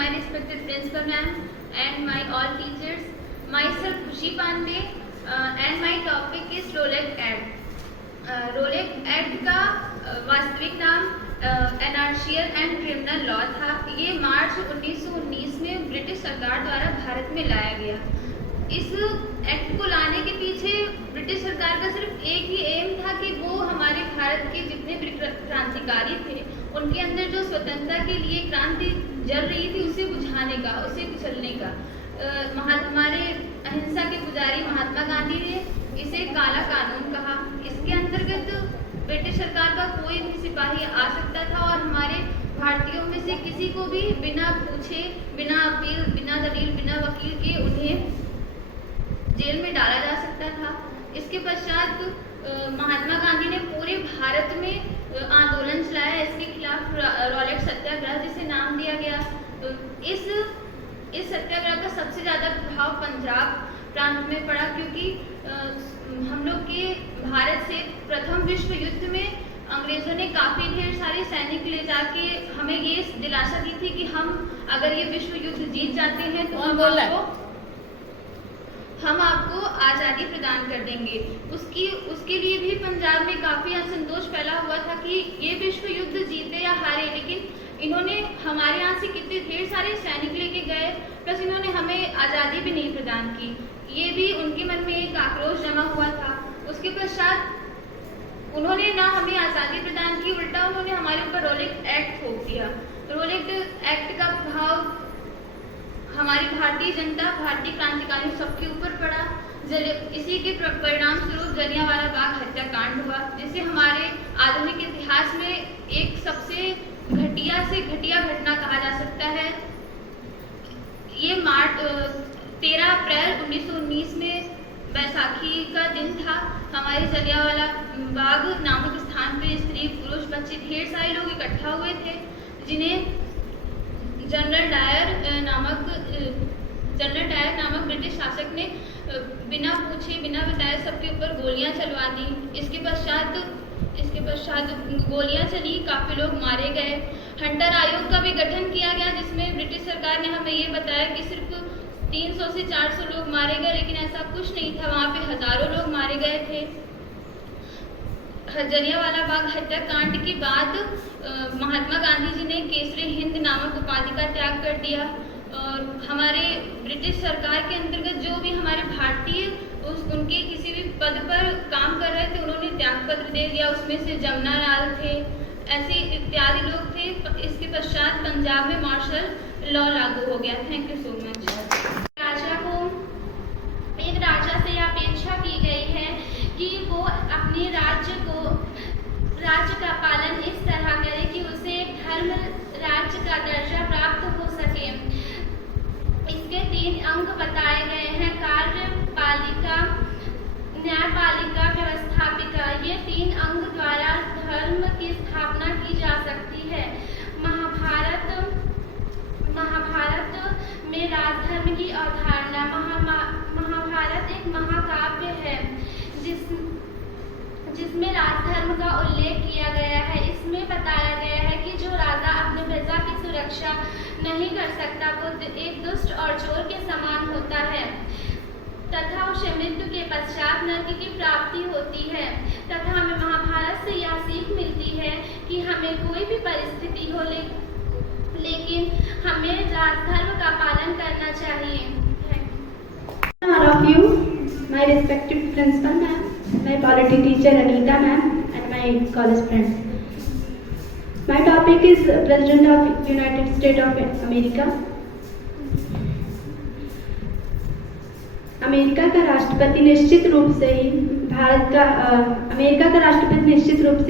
my respected principal ma'am and my all teachers. Myself Khushi Pandey and my topic is Rolek Act. Rowlatt Act का वास्तविक नाम एनार्शियल and criminal law था। ये मार्च 1919 में British सरकार द्वारा भारत में लाया गया। इस एक्ट को लाने के पीछे ब्रिटिश सरकार का सिर्फ एक ही एम था कि वो हमारे भारत के जितने भी क्रांतिकारी थे उनके अंदर जो स्वतंत्रता के लिए क्रांति जल रही थी उसे बुझाने का, उसे कुचलने का। हमारे अहिंसा के पुजारी महात्मा गांधी ने इसे काला कानून कहा। इसके अंतर्गत ब्रिटिश सरकार का कोई भी सिपाही आ सकता था और हमारे भारतीयों में से किसी को भी बिना पूछे, बिना अपील, बिना दलील, बिना वकील के उन्हें जेल में डाला जा सकता था। इसके पश्चात महात्मा गांधी ने पूरे भारत में आंदोलन चलाया इसके खिलाफ, रॉलेट सत्याग्रह जिसे नाम दिया गया। इस सत्याग्रह का सबसे ज़्यादा प्रभाव पंजाब प्रांत में पड़ा, क्योंकि हम लोग के भारत से प्रथम विश्व युद्ध में अंग्रेजों ने काफ़ी ढेर सारे सैनिक ले जाके हमें ये दिलासा दी थी कि हम अगर ये विश्व युद्ध जीत जाते हैं तो हम आपको आज़ादी प्रदान कर देंगे। उसके लिए भी पंजाब में काफ़ी असंतोष फैला हुआ था कि ये विश्व युद्ध जीते या हारे, लेकिन इन्होंने हमारे यहाँ से कितने ढेर सारे सैनिक लेके गए, प्लस इन्होंने हमें आज़ादी भी नहीं प्रदान की। ये भी उनके मन में एक आक्रोश जमा हुआ था। उसके पश्चात उन्होंने ना हमें आज़ादी प्रदान की, उल्टा उन्होंने हमारे ऊपर रोलेट एक्ट थोप दिया। रोलेट एक्ट का प्रभाव हमारी भारतीय जनता, भारतीय क्रांतिकारियों सबके ऊपर पड़ा। इसी के परिणाम स्वरूप जलियांवाला बाग हत्याकांड हुआ, जिसे हमारे आधुनिक इतिहास में एक सबसे घटिया से घटिया घटना कहा जा सकता है। ये 13 अप्रैल 1919 में बैसाखी का दिन था। हमारे जलियांवाला बाग नामक स्थान पर स्त्री, पुरुष, बच्चे, ढेर सारे लोग इकट्ठा हुए थे, जिन्हें जनरल डायर नामक ब्रिटिश शासक ने बिना पूछे, बिना बताए सबके ऊपर गोलियां चलवा दी। इसके पश्चात गोलियां चली, काफ़ी लोग मारे गए। हंटर आयोग का भी गठन किया गया, जिसमें ब्रिटिश सरकार ने हमें ये बताया कि सिर्फ 300 से 400 लोग मारे गए, लेकिन ऐसा कुछ नहीं था। वहाँ पे हजारों लोग मारे गए थे। जलियांवाला बाग हत्याकांड के बाद महात्मा गांधी जी ने केसरी हिंद नामक उपाधि का त्याग कर दिया और हमारे ब्रिटिश सरकार के अंतर्गत जो भी हमारे भारतीय उनके किसी भी पद पर काम कर रहे थे उन्होंने त्याग पत्र दे दिया। उसमें से जमुना लाल थे, ऐसे इत्यादि लोग थे। इसके पश्चात पंजाब में मार्शल लॉ लागू हो गया। Thank you so much. एक राजा से अपेक्षा की गई है कि वो अपने राज्य का पालन इस तरह करे कि उसे एक धर्म राज्य का दर्जा प्राप्त हो सके। इसके 3 अंग बताए गए हैं: कार्यपालिका, न्यायपालिका, व्यवस्थापिका। ये 3 अंग द्वारा धर्म की स्थापना की जा सकती है। महाभारत में राजधर्म की अवधारणा। महाभारत एक महाकाव्य है जिसमें राजधर्म का उल्लेख किया गया है। इसमें बताया गया है कि जो राजा अपने प्रजा की सुरक्षा नहीं कर सकता वो एक दुष्ट और चोर के समान होता है तथा उसे मृत्यु के पश्चात नरक की प्राप्ति होती है। तथा हमें महाभारत से यह सीख मिलती है कि हमें कोई भी परिस्थिति हो लेकिन हमें राजधर्म का पालन करना चाहिए। All of you, my respected principal ma'am, my polity teacher Anita ma'am, and my college friends. My topic is President of United States of America. America का राष्ट्रपति निश्चित रूप से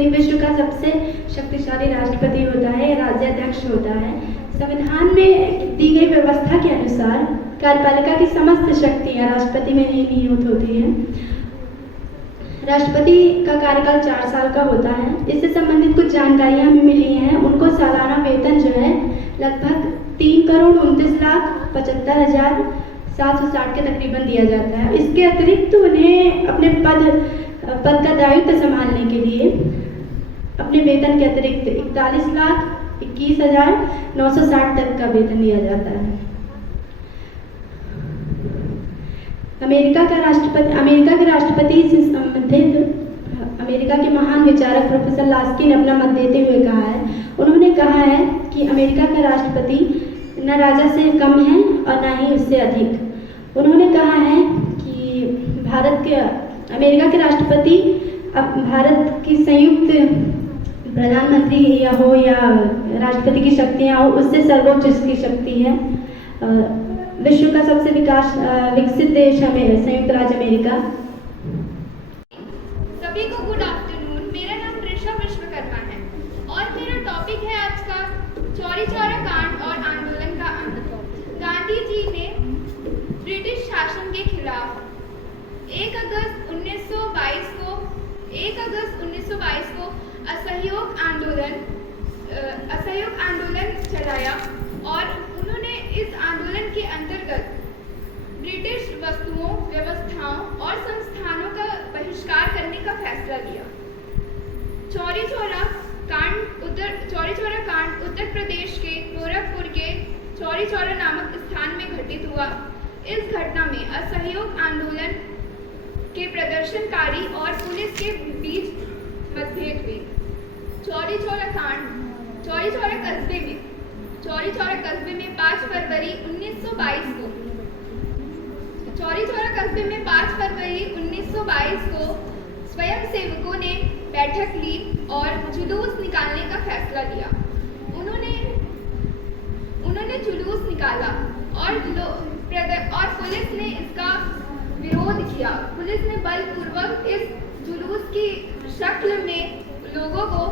ही विश्व का सबसे शक्तिशाली राष्ट्रपति होता है, राज्याध्यक्ष होता है। संविधान में दी गई व्यवस्था के अनुसार कार्यपालिका की समस्त शक्तियां राष्ट्रपति में ही निहित होती हैं। राष्ट्रपति का कार्यकाल 4 साल का होता है। इससे संबंधित कुछ जानकारियां हमें मिली हैं। उनको सालाना वेतन जो है लगभग 3,29,75,760 के तकरीबन दिया जाता है। इसके अतिरिक्त उन्हें अपने पद का दायित्व संभालने के लिए अपने वेतन के अतिरिक्त 41,00,000 21,960 तक का वेतन दिया जाता है। अमेरिका के राष्ट्रपति से संबंधित अमेरिका के महान विचारक प्रोफेसर लास्की ने अपना मत देते हुए कहा है, उन्होंने कहा है कि अमेरिका का राष्ट्रपति न राजा से कम है और न ही उससे अधिक। उन्होंने कहा है कि अमेरिका के राष्ट्रपति अब भारत की संयुक्त प्रधानमंत्री या हो या राष्ट्रपति की शक्तियाँ हो, उससे सर्वोच्च उसकी शक्ति है। विश्व का सबसे विकसित देश है संयुक्त राज्य अमेरिका। सभी को गुड आफ्टरनून। मेरा नाम त्रिशा विश्वकर्मा है और मेरा टॉपिक है आज का चौरी चौरा कांड और आंदोलन का अंत। गांधी जी ने ब्रिटिश शासन के खिलाफ 1 अगस्त 1922 को असहयोग आंदोलन चलाया और उन्होंने इस आंदोलन के अंतर्गत ब्रिटिश वस्तुओं, व्यवस्थाओं और संस्थानों का बहिष्कार करने का फैसला लिया। चौरी चौरा कांड उत्तर प्रदेश के गोरखपुर के चौरी चौरा नामक स्थान में घटित हुआ। इस घटना में असहयोग आंदोलन के प्रदर्शनकारी और पुलिस के बीच मतभेद हुई। चौरी चौरा कस्बे में 5 फरवरी 1922 को स्वयंसेवकों ने बैठक ली और जुलूस निकालने का फैसला लिया। उन्होंने जुलूस निकाला और पुलिस ने इसका विरोध किया। पुलिस ने बलपूर्वक इस जुलूस की शक्ल में लोगों को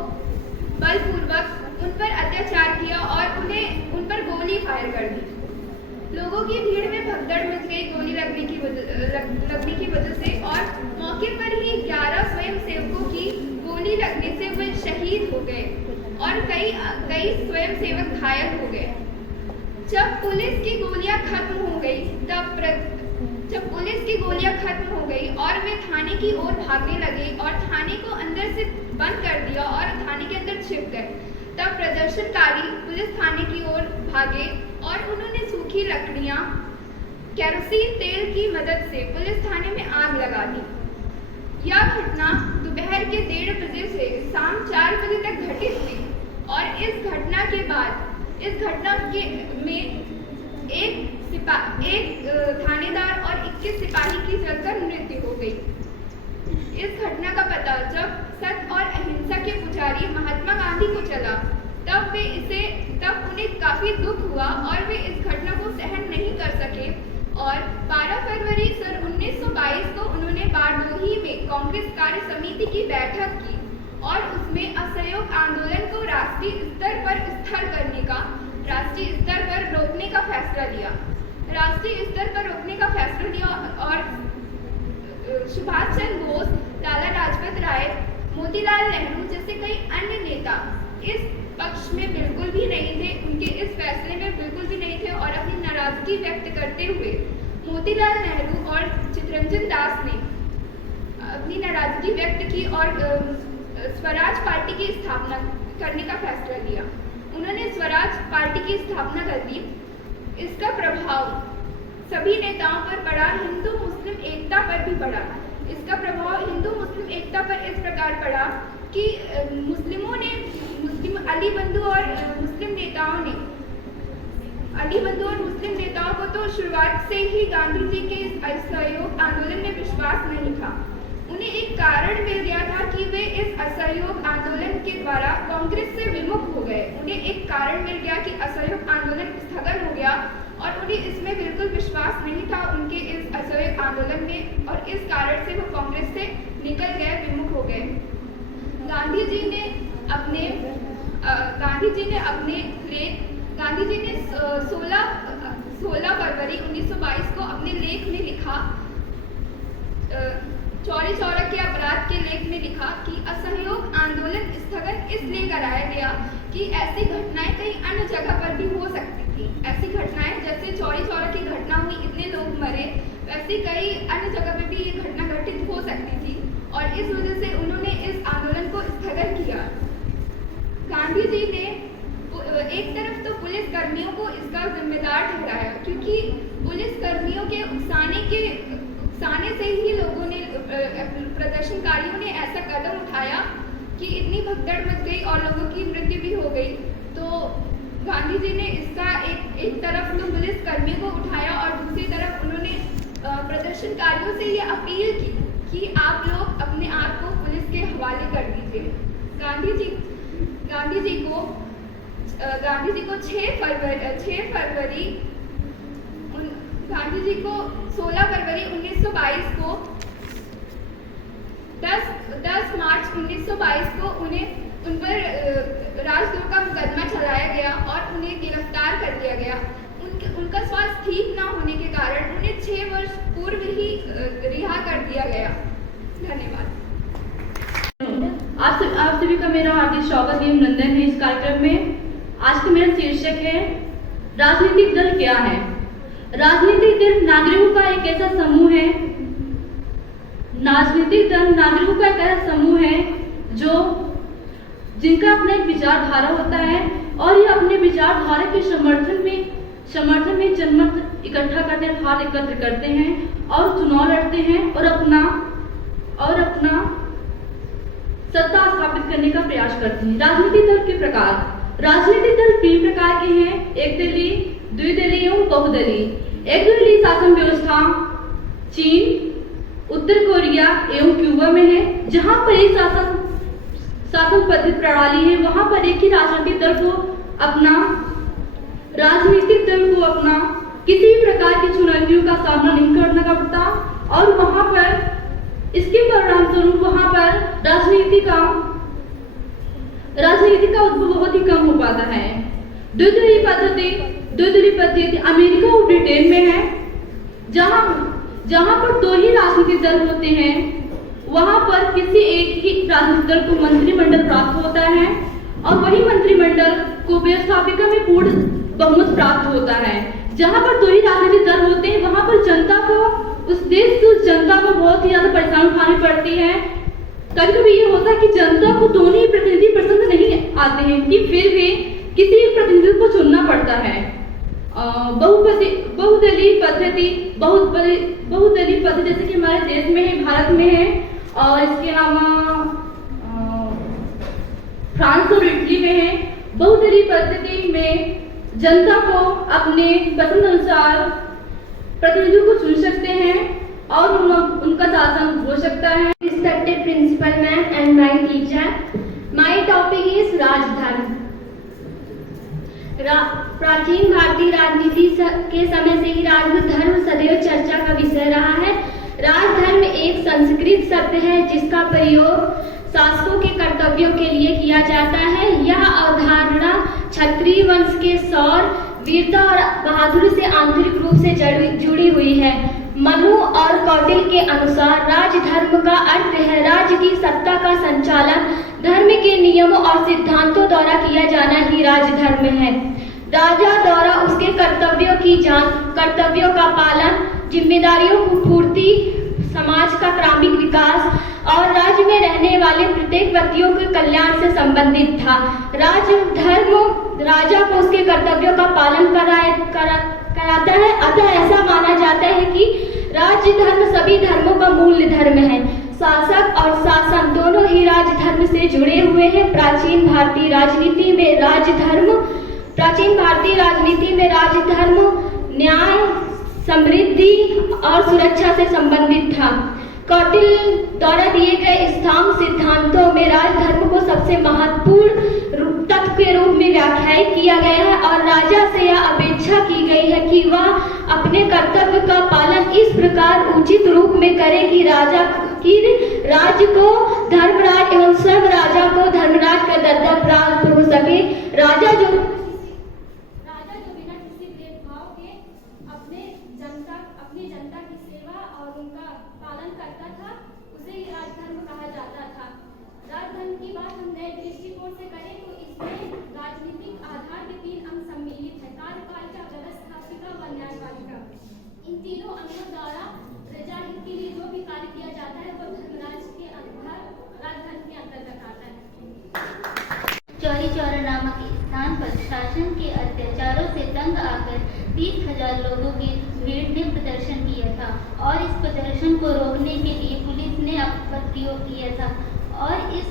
बलपूर्वक उन पर अत्याचार किया और उन पर गोली फायर कर दी। लोगों की भीड़ में भगदड़ मच गई गोली लगने की वजह से और मौके पर ही 11 स्वयंसेवकों की गोली लगने से वे शहीद हो गए और कई स्वयंसेवक घायल हो गए। जब पुलिस की गोलियां खत्म हो गई और वे थाने की ओर भागने लगे और थाने को अंदर से बंद कर दिया और थाने के अंदर छिप गए, तब प्रदर्शनकारी पुलिस थाने की ओर भागे और उन्होंने सूखी लकड़ियां केरोसिन तेल की मदद से पुलिस थाने में आग लगा दी। यह घटना दोपहर के 1:30 बजे से शाम 4 बजे तक घटित हुई और इस घटना में एक थानेदार और 21 सिपाही की जलकर मृत्यु हो गई। इस घटना का पता जब सत्य और अहिंसा के पुजारी महात्मा गांधी को चला, तब उन्हें काफी दुख हुआ और वे इस घटना को सहन नहीं कर सके और 12 फरवरी सन 1922 को उन्होंने बारडोही में कांग्रेस कार्य समिति की बैठक की और उसमें असहयोग आंदोलन को राष्ट्रीय स्तर पर रोकने का फैसला लिया और सुभाष चंद्र बोस, लाला लाजपत राय, मोतीलाल नेहरू जैसे कई अन्य नेता इस पक्ष में बिल्कुल भी नहीं थे, उनके इस फैसले में बिल्कुल भी नहीं थे और अपनी नाराजगी व्यक्त करते हुए मोतीलाल नेहरू और चित्तरंजन दास ने अपनी नाराजगी व्यक्त की और स्वराज पार्टी की स्थापना करने का फैसला लिया। उन्होंने स्वराज पार्टी की स्थापना कर दी। इसका प्रभाव सभी नेताओं पर पड़ा, हिंदू मुस्लिम एकता पर भी पड़ा। इसका प्रभाव हिंदू मुस्लिम एकता पर इस प्रकार पड़ा कि अली बंधु और मुस्लिम नेताओं को तो शुरुआत से ही गांधी जी के इस असहयोग आंदोलन में विश्वास नहीं था। उन्हें एक कारण मिल गया था कि वे इस असहयोग आंदोलन के द्वारा कांग्रेस से विमुख हो गए। उन्हें एक कारण मिल गया कि असहयोग आंदोलन स्थगन हो गया और उन्हें इसमें बिल्कुल विश्वास नहीं था उनके इस असहयोग आंदोलन में और इस कारण से वो कांग्रेस से निकल गए, विमुख हो गए। गांधी जी ने 16 फरवरी 1922 को अपने लेख में लिखा, चौरी चौरा के अपराध के लेख में लिखा कि असहयोग आंदोलन स्थगन इसलिए कराया गया कि ऐसी घटनाएं कई अन्य जगह पर भी हो सकती थी। ऐसी घटनाएं जैसे चौरी चौरा की घटना हुई, इतने लोग मरे, वैसे कई अन्य जगह पर भी ये घटना घटित हो सकती थी और इस वजह से उन्होंने इस आंदोलन को स्थगन किया। गांधी जी ने वो एक तरफ तो पुलिस कर्मियों को इसका जिम्मेदार ठहराया, क्योंकि पुलिस कर्मियों के उकसाने से ही लोगों ने प्रदर्शनकारियों ने ऐसा कदम उठाया कि इतनी भगदड़ मच गई और लोगों की मृत्यु भी हो गई। तो गांधी जी ने इसका एक तरफ तो पुलिस कर्मियों को उठाया और दूसरी तरफ उन्होंने प्रदर्शनकारियों से ये अपील की कि आप लोग अपने आप को पुलिस के हवाले कर दीजिए। गांधी जी को 6 फरवरी 1922 को 10 मार्च 1922 को उन पर राजद्रोह का मुकदमा चलाया गया और उन्हें गिरफ्तार कर लिया गया। उनका स्वास्थ्य ठीक ना होने के कारण उन्हें 6 वर्ष पूर्व ही रिहा कर दिया गया। धन्यवाद। आप सभी का मेरा हार्दिक स्वागत एवं अभिनंदन है इस कार्यक्रम में। आज का मेरा शीर्षक है राजनीतिक दल क्या है। राजनीतिक दल नागरिकों का एक ऐसा समूह है, राजनीतिक दल नागरिकों का एक ऐसा समूह है जिनका अपना एक विचारधारा होता है और ये अपने विचारधारा के समर्थन में जनमत इकट्ठा करते हैं, हाथ एकत्र करते हैं और चुनाव लड़ते हैं और अपना सत्ता स्थापित करने का प्रयास करते हैं। राजनीतिक दल के प्रकार, राजनीतिक दल 3 प्रकार के हैं, एकदलीय, द्विदलीय एवं बहुदलीय। एकदलीय शासन व्यवस्था चीन, उत्तर कोरिया एवं क्यूबा में है। जहां पर एक शासन पद्धति प्रणाली है, वहां पर एक ही राजनीतिक दल को अपना किसी भी प्रकार की चुनौतियों का सामना नहीं करना पड़ता और वहां पर इसके परिणाम स्वरूप वहां पर राजनीति का उद्भव बहुत ही कम हो पाता है। द्विदलीय पद्धति अमेरिका और ब्रिटेन में है, जहां पर 2 ही राजनीतिक दल होते हैं, वहां पर किसी एक ही राजनीतिक दल को मंत्रिमंडल प्राप्त होता है और वही मंत्रिमंडल को व्यवस्थापिका में पूर्ण बहुमत प्राप्त होता है। जहां पर 2 ही राजनीतिक दल होते हैं, वहां पर जनता को उस देश की जनता को बहुत ही ज्यादा परेशानी उठानी पड़ती है। कभी कभी ये होता है कि जनता को दोनों ही प्रतिनिधि पसंद नहीं आते हैं कि फिर भी किसी एक प्रतिनिधि को चुनना पड़ता है। बहुदलीय पद्धति जैसे कि हमारे देश में है, भारत में है और इसके अलावा फ्रांस और इटली में है। बहुदलीय पद्धति में जनता को अपने पसंद अनुसार प्रतिनिधियों को चुन सकते हैं और उनका शासन हो सकता है। Respected principal ma'am and my teacher, my topic is राजधर्म। प्राचीन भारतीय राजनीति के समय से ही राजधर्म सदैव चर्चा का विषय रहा है। राजधर्म एक संस्कृत शब्द है जिसका प्रयोग शासकों के कर्तव्यों के लिए किया जाता है। यह अवधारणा क्षत्रिय वंश के शौर्य, वीरता और बहादुरी से आंतरिक रूप से जुड़ी हुई है। मनु और कौटिल्य के अनुसार राजधर्म का अर्थ है राज्य की सत्ता का संचालन धर्म के नियमों और सिद्धांतों द्वारा किया जाना ही राजधर्म है। राजा द्वारा उसके कर्तव्यों की जांच, कर्तव्यों का पालन, जिम्मेदारियों की पूर्ति, समाज का क्रमिक विकास और राज्य में रहने वाले प्रत्येक व्यक्तियों के कल्याण से संबंधित था। राजधर्म राजा को उसके कर्तव्यों का पालन कराता है। अतः ऐसा माना जाता है कि राज्य धर्म सभी धर्मों का मूल धर्म है। शासक और शासन दोनों ही राजधर्म से जुड़े हुए हैं। प्राचीन भारतीय राजनीति में राजधर्म न्याय, समृद्धि और सुरक्षा से संबंधित था। कौटिल्य द्वारा दिए गए स्तंभ सिद्धांतों में राजधर्म को सबसे महत्वपूर्ण तत्व के रूप में व्याख्यायित किया गया है और राजा से यह अपेक्षा की गई है कि वह अपने कर्तव्य का पालन इस प्रकार उचित रूप में करे कि राज्य को धर्मराज एवं स्वयं राजा को धर्मराज का दर्जा प्राप्त हो सके। राजा जो बिना किसी भेदभाव के अपनी जनता की सेवा और उनका पालन करता था, उसे ही राजधर्म कहा जाता था। राजधर्म की बात हम नए दृष्टिकोण से करें तो इसमें राजनीतिक आधार के 3 अंग सम्मिलित है: कार्यपालिका, व्यवस्थापिका व न्यायपालिका। इन तीनों अंगों द्वारा प्रजाहित के लिए जो भी कार्य किया जाता है वो धर्मराज के राजधर्म के अंतर्गत आता है। चौरी चौरा नामक स्थान पर 30,000 लोगों की भीड़ ने प्रदर्शन किया था और इस प्रदर्शन को रोकने के लिए पुलिस ने बल प्रयोग किया था और इस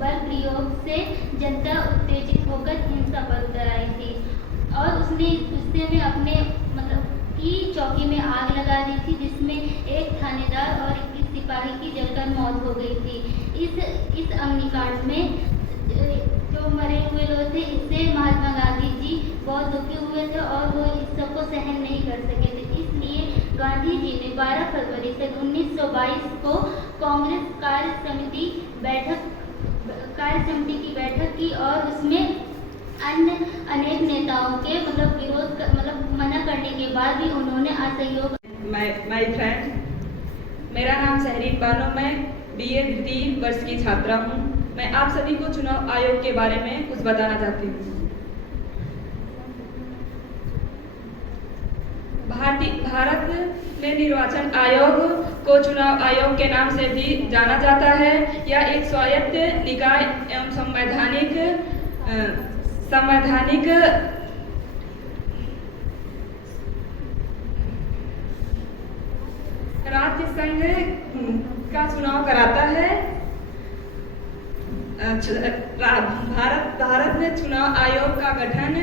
बल प्रयोग से जनता उत्तेजित होकर हिंसा पर उतर आई थी और उसने गुस्से में अपने की चौकी में आग लगा दी थी, जिसमें एक थानेदार और 21 सिपाही की जलकर मौत हो गई थी। इस अग्निकांड में जो मरे हुए लोग थे, इससे महात्मा गांधी जी बहुत दुखी हुए थे और वो इस सब को सहन नहीं कर सके थे। इसलिए गांधी जी ने 12 फरवरी सन 1922 को कांग्रेस कार्य समिति की बैठक की और उसमें अनेक नेताओं के विरोध मना करने के बाद भी उन्होंने असहयोग। माय फ्रेंड, मेरा नाम सहरीन बानो, मैं BA द्वितीय वर्ष की छात्रा हूँ। मैं आप सभी को चुनाव आयोग के बारे में कुछ बताना चाहती हूँ। भारत में निर्वाचन आयोग को चुनाव आयोग के नाम से भी जाना जाता है। यह एक स्वायत्त निकाय एवं संवैधानिक राज्य संघ का चुनाव कराता है। भारत में चुनाव आयोग का गठन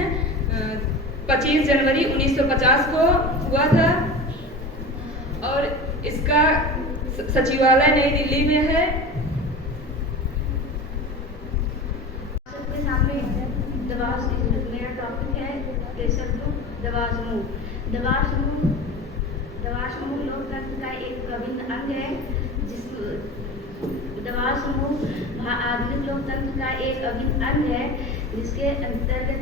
25 जनवरी 1950 को हुआ था और इसका सचिवालय नई दिल्ली में है। सबके सामने मेरा टॉपिक है प्रेशर ग्रुप दबाव समूह। दबाव समूह लोकतंत्र का एक अभिन्न अंग है। दबाव समूह आधुनिक लोकतंत्र का एक अभिन्न अंग है, जिसके अंतर्गत